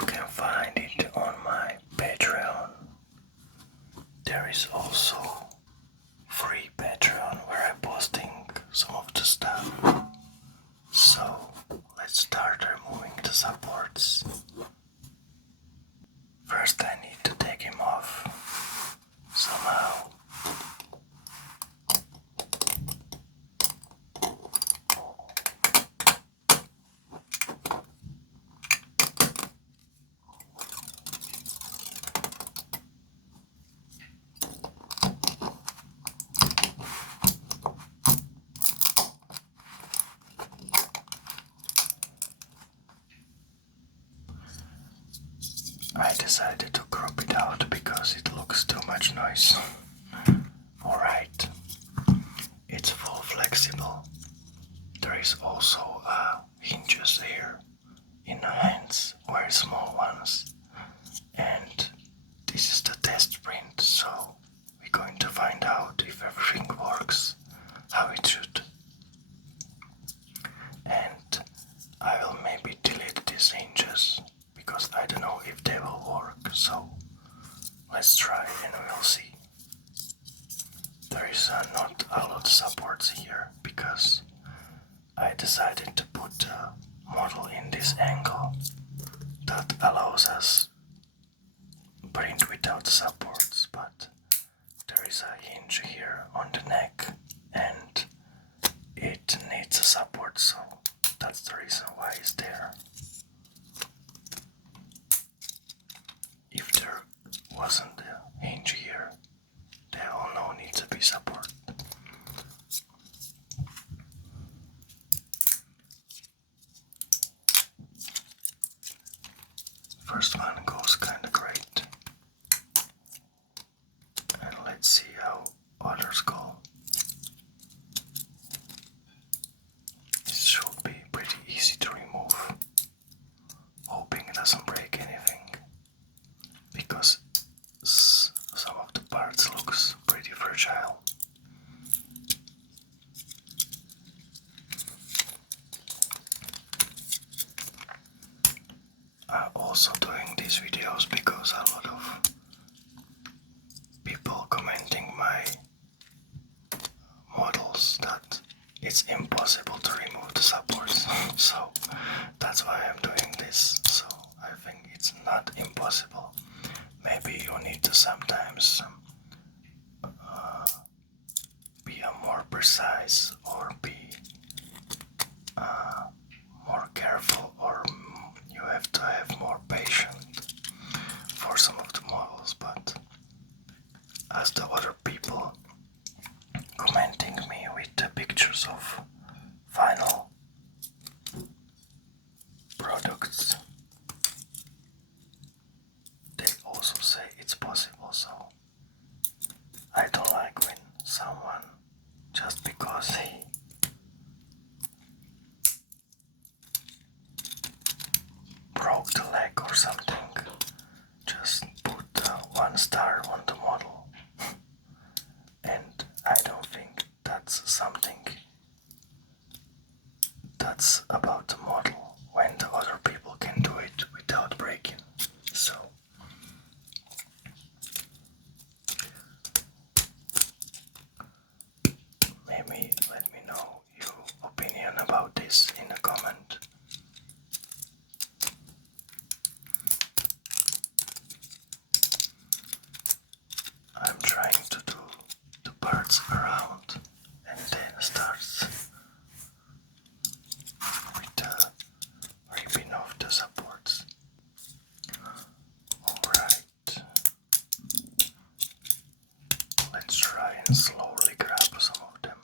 You can find it on my Patreon. There is also free Patreon where I'm posting some of the stuff. So let's start removing the supports. First I need to take him off somehow. I decided to crop it out because it looks too much noise. Alright, it's full flexible. There is also hinges here in the hands, very small ones. And this is the test print, so we're going to find out if everything works how it should. And I will maybe delete these hinges because I don't know if they will work, so let's try and we'll see. There is not a lot of supports here because I decided to put the model in this angle that allows us print without supports, but there is a hinge here on the neck and it needs a support, so that's the reason why it's there. If there wasn't a hinge here, there will no need to be support. First one goes kinda great. And let's see how others go. It should be pretty easy to remove. Hoping it doesn't break anything. Because some of the parts looks pretty fragile. I'm also doing these videos because a lot of people commenting my models that it's impossible to remove the supports. So that's why I'm doing this. So I think it's not impossible. Maybe you need to sometimes be more precise or be more careful, or you have to have more patience for some of the models. But as the other people commenting me with the pictures of final products, they also say it's possible. So I don't like when someone, just because he broke the leg or something, just put 1 star on the model. And I don't think that's something that's about the model when the other people can do it without breaking. So maybe let me know your opinion about this in a comment. I'm trying to do the parts around and then starts with the ripping off the supports. Alright, let's try and slowly grab some of them.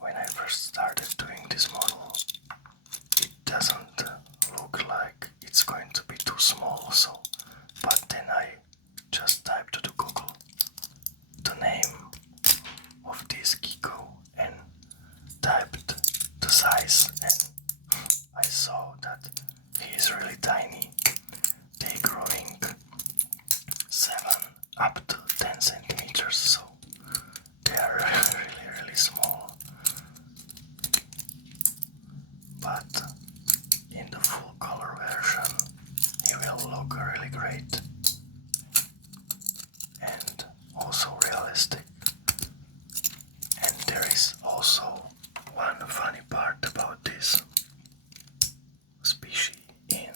When I first started doing this model, it doesn't look like it's going to be too small, so but then I just typed to Google the name of this gecko and typed the size, and I saw that he is really tiny. They growing 7 up to 10 centimeters, so they are really small. but in the full color version he will look really great and also realistic. And there is also one funny part about this species in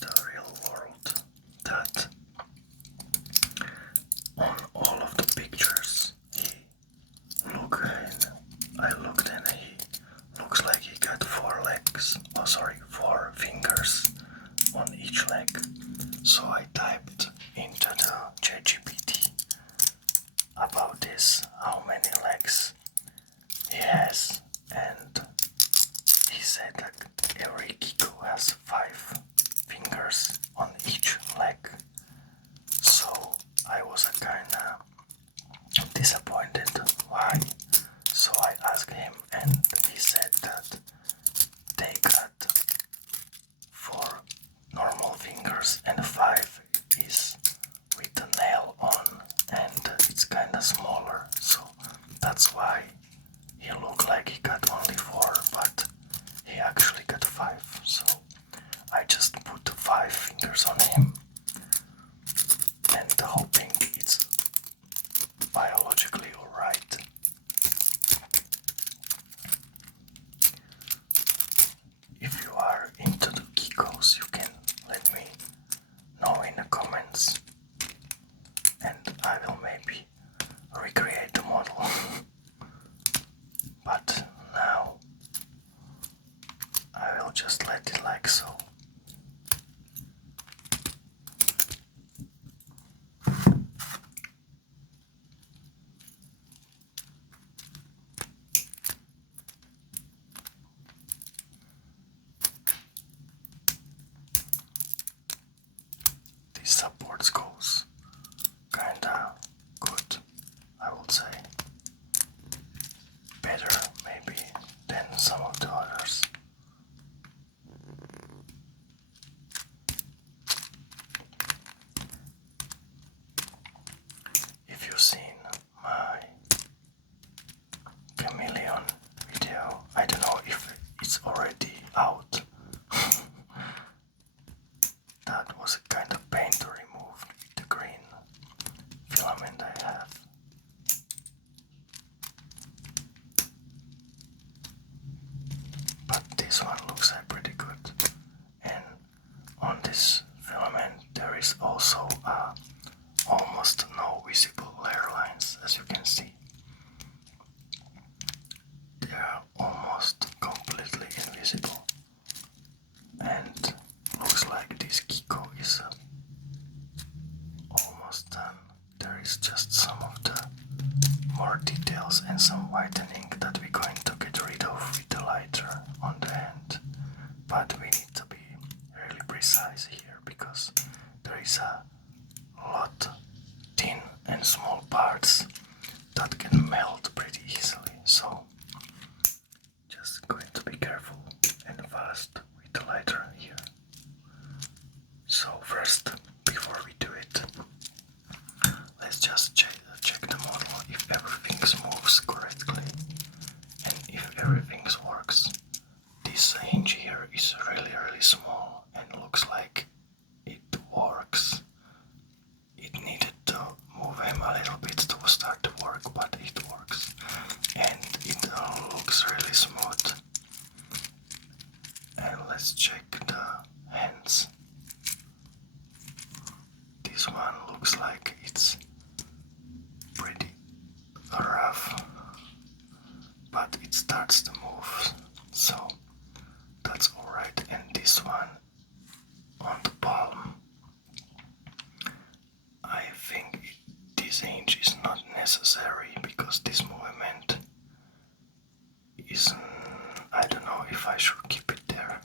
the real world, that on all of the pictures I looked and he looks like he got 4 fingers on each leg. So I typed into the ChatGPT about this, how many legs he has, and he said that every gecko has 5 fingers on each leg. So I was kinda disappointed why. So I asked him and he said that they got 4 normal fingers and 5 is with the nail on, and it's kinda smaller, so that's why he looked like he got only 4, but he actually got 5. So I just put 5 fingers on him and hoping it's biologically alright. If you are into the geckos, you can let me know in the comments and I will maybe recreate the model. But now I will just let it like so. These supports goes kinda good, I would say. Better maybe than some of the others. If you've seen my chameleon video, I don't know if it's already out. That was a kind of pain to remove the green filament I have. But this one looks pretty good. And on this filament there is also almost no visible layer lines, as you can see. They are almost completely invisible. And looks like this gecko is almost done. There is just some of the more details and some whitening that we're going to get rid of with the lighter on the end. But we need to be really precise here because there is a lot thin and small parts that can melt pretty easily. So just going to be careful and fast with the lighter here. So first, before we do it, let's just check the model if everything moves correctly and if everything works. This hinge here is really small and looks like it works. It needed to move him a little bit to start to work, but it works. And it looks really smooth. And let's check the hands. This one looks like it's pretty rough, but it starts to move, so that's alright. And this one on the palm, I think this hinge is not necessary because this movement is, I don't know if I should keep it there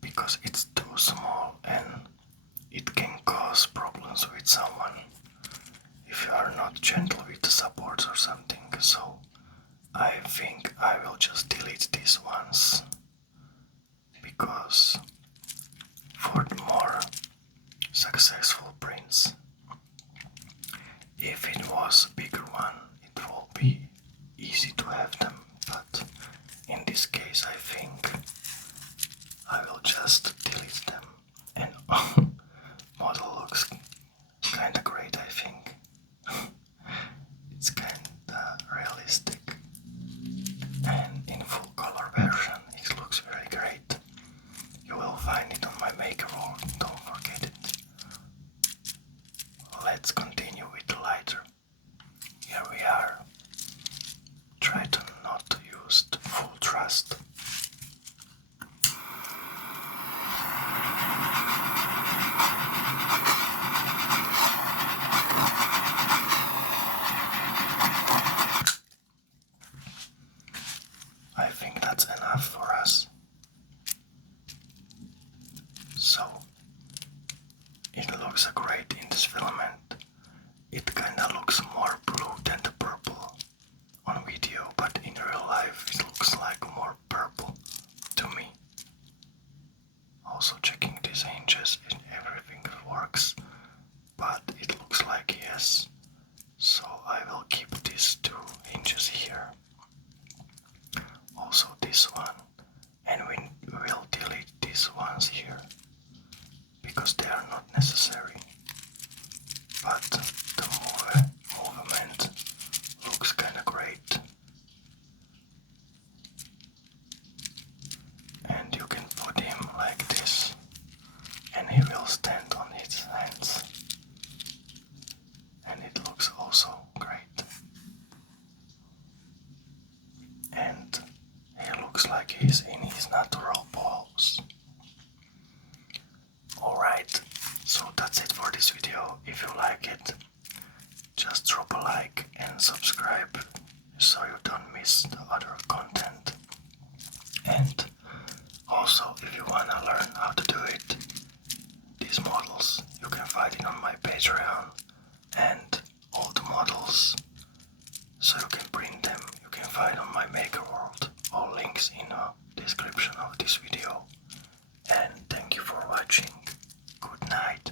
because it's too small and it can cause problems with someone if you are not gentle with the supports or something. So I think I will just delete these ones because for the more successful prints, if it was a bigger one, it will be easy to have them, but in this case I think I will just delete them, and model looks kinda great I think. It's kinda realistic, and in full color version it looks very great. You will find it on my maker wall, don't forget it. Let's continue with the lighter. Here we are. Try to not use the full thrust. I think that's enough for us. So, it looks great in this filament. It kinda looks more blue than the purple on video, but in real life it looks like more purple to me. Also checking these hinges and everything works, but it looks like yes. So I will keep these two hinges here. Also this one, and we will delete these ones here because they are not necessary. But the movement looks kinda great. And you can put him like this, and he will stand on his hands. And it looks also great. And he looks like he's in his natural pose. Alright, so that's it for this video. If you like it, just drop a like and subscribe so you don't miss the other content. And also, if you wanna learn how to do it, these models, you can find it on my Patreon, and all the models, so you can print them, you can find on my Maker World. All links in the description of this video. And thank you for watching. Good night.